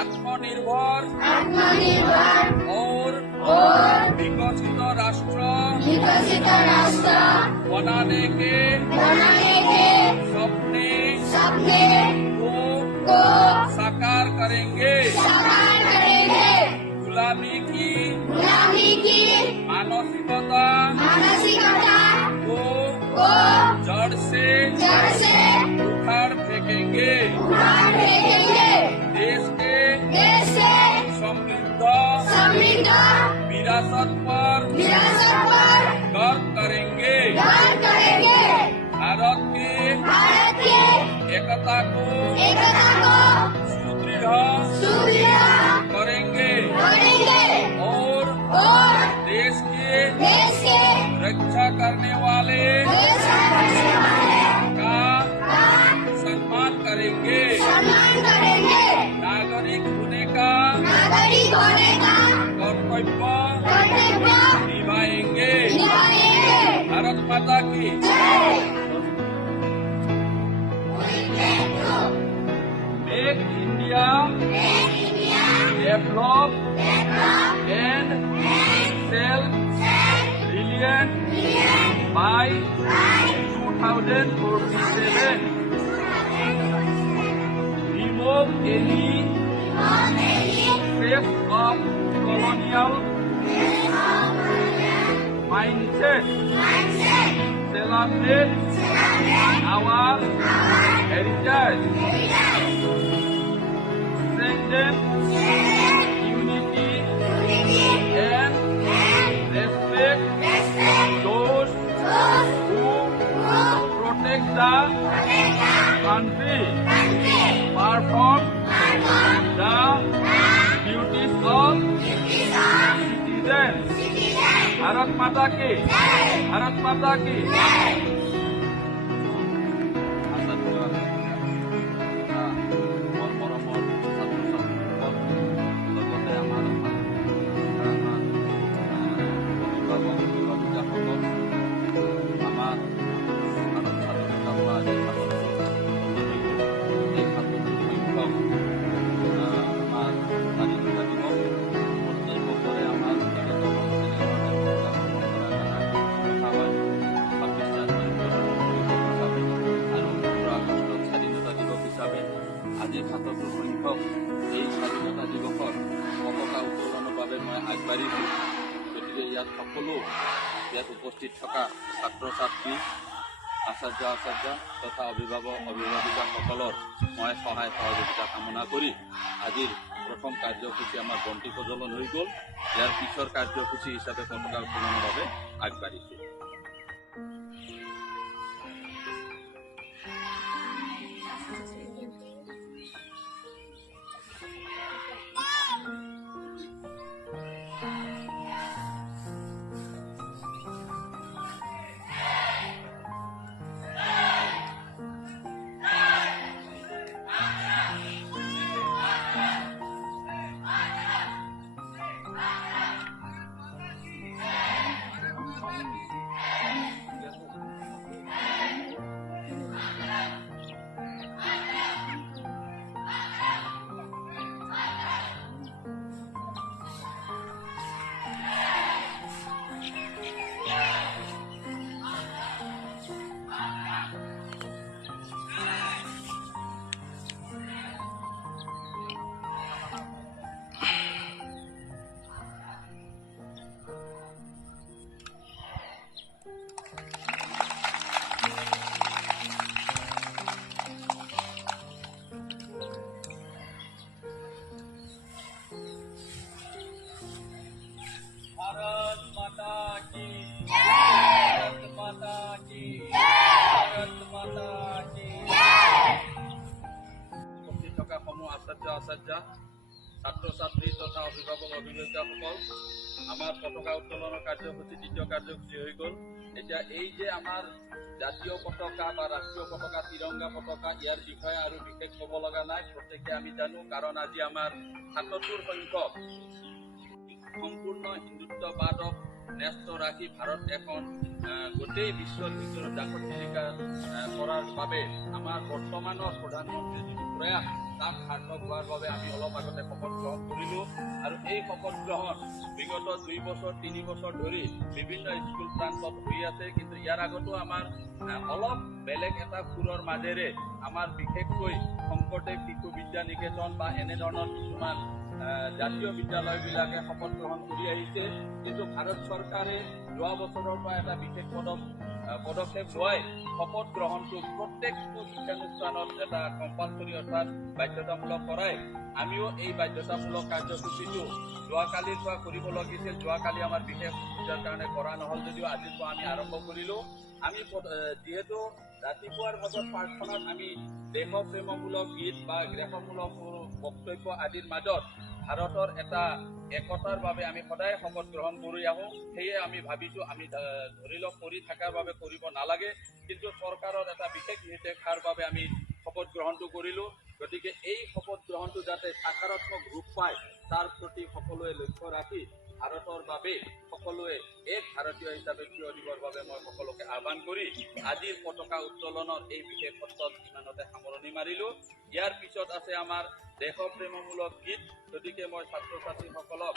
आत्मनिर्भर और विकसित राष्ट्र बनाने के सपने को साकार करेंगे। गुलामी की मानसिकता को जड़ से उखाड़ फेंकेंगे। देश के समृद्ध विरासत पर गर्व करेंगे। भारत के एकता को सुदृढ़ करेंगे और देश के रक्षा करने वाले का सम्मान करेंगे। नागरिक होने का कर्तव्य निभाएंगे। भारत माता की make India develop and self reliant by 2047. Remove any trace of colonial mindset. Celebrate our heritage. Strengthen unity and respect those who protect the country. Perform the duties of citizens. Bharat माता की আজি ৭৭ সংখ্যক এই স্বাধীনতা দিৱসৰ পতাকা উত্তোলনৰ বাবে মই আগবাঢ়িছোঁ। গতিকে ইয়াত সকলো ইয়াত উপস্থিত থকা ছাত্ৰ ছাত্ৰী আচাৰ্য তথা অভিভাৱিকাসকলৰ মই সহায় সহযোগিতা কামনা কৰি আজিৰ প্ৰথম কাৰ্যসূচী আমাৰ বন্তি প্ৰজ্বলন হৈ গ'ল। ইয়াৰ পিছৰ কাৰ্যসূচী হিচাপে পতাকা উত্তোলনৰ বাবে আগবাঢ়িছোঁ। ছাত্ৰ-ছাত্ৰী তথা অভিভাৱক-অভিভাৱিকাসকল আমাৰ পতাকা উত্তোলনৰ কাৰ্যসূচী দ্বিতীয় কাৰ্যসূচী হৈ গ'ল। এতিয়া এই যে আমাৰ জাতীয় পতাকা বা ৰাষ্ট্ৰীয় পতাকা তিৰংগা পতাকা ইয়াৰ বিষয়ে আৰু বিশেষ ক'ব লগা নাই, প্ৰত্যেকে আমি জানো। কাৰণ আজি আমাৰ ৭৭ সংখ্যক সম্পূৰ্ণ হিন্দুত্ববাদক ন্যস্ত ৰাখি ভাৰত এখন গোটেই বিশ্বৰ ভিতৰত জাকত জিলিকা কৰাৰ বাবে আমাৰ বৰ্তমানৰ প্ৰধানমন্ত্ৰীৰ যিটো প্ৰয়াস তাক সাৰ্থক হোৱাৰ বাবে আমি অলপ আগতে শপত গ্ৰহণ কৰিলোঁ। আৰু এই শপত গ্ৰহণ বিগত 2 বছৰ 3 বছৰ ধৰি বিভিন্ন স্কুল প্ৰান্তত হৈ আছে, কিন্তু ইয়াৰ আগতো আমাৰ অলপ বেলেগ এটা সুৰৰ মাজেৰে আমাৰ বিশেষকৈ শংকৰদেৱ শিশু বিদ্যা নিকেতন বা এনেধৰণৰ কিছুমান জাতীয় বিদ্যালয়বিলাকে শপত গ্ৰহণ কৰি আহিছে। কিন্তু ভাৰত চৰকাৰে যোৱা বছৰৰ পৰা এটা বিশেষ পদক্ষেপ লোৱাই শপত গ্ৰহণটো প্ৰত্যেকটো শিক্ষানুষ্ঠানত এটা কম্পালচৰি অৰ্থাৎ বাধ্যতামূলক কৰাই আমিও এই বাধ্যতামূলক কাৰ্যসূচীটো যোৱাকালিৰ পৰা কৰিব লাগিছিল। যোৱাকালি আমাৰ বিশেষ অসুবিধাৰ কাৰণে কৰা নহ'ল যদিও আজিৰ পৰা আমি আৰম্ভ কৰিলোঁ। আমি যিহেতু ৰাতিপুৱাৰ ভাগত প্ৰাৰ্থনাত আমি দেশপ্ৰেমমূলক গীত বা গ্ৰেহমূলক বক্তব্য আদিৰ মাজত ভাৰতৰ এটা একতাৰ বাবে আমি সদায় শপত গ্ৰহণ কৰি আহোঁ। সেয়ে আমি ভাবিছোঁ আমি ধৰি লওক কৰি থকাৰ বাবে কৰিব নালাগে, কিন্তু চৰকাৰৰ এটা বিশেষ নিৰ্দেশৰ বাবে আমি শপত গ্ৰহণটো কৰিলোঁ। গতিকে এই শপত গ্ৰহণটো যাতে সাকাৰাত্মক ৰূপ পায় তাৰ প্ৰতি সকলোৱে লক্ষ্য ৰাখি ভাৰতৰ বাবে সকলোৱে এক ভাৰতীয় হিচাপে থিয় দিবৰ বাবে মই সকলোকে আহ্বান কৰি আজিৰ পতাকা উত্তোলনৰ এই বিশেষ সত্ৰত ইমানতে সামৰণি মাৰিলোঁ। ইয়াৰ পিছত আছে আমাৰ দেশপ্ৰেমমূলক গীত। গতিকে মই ছাত্ৰ ছাত্ৰীসকলক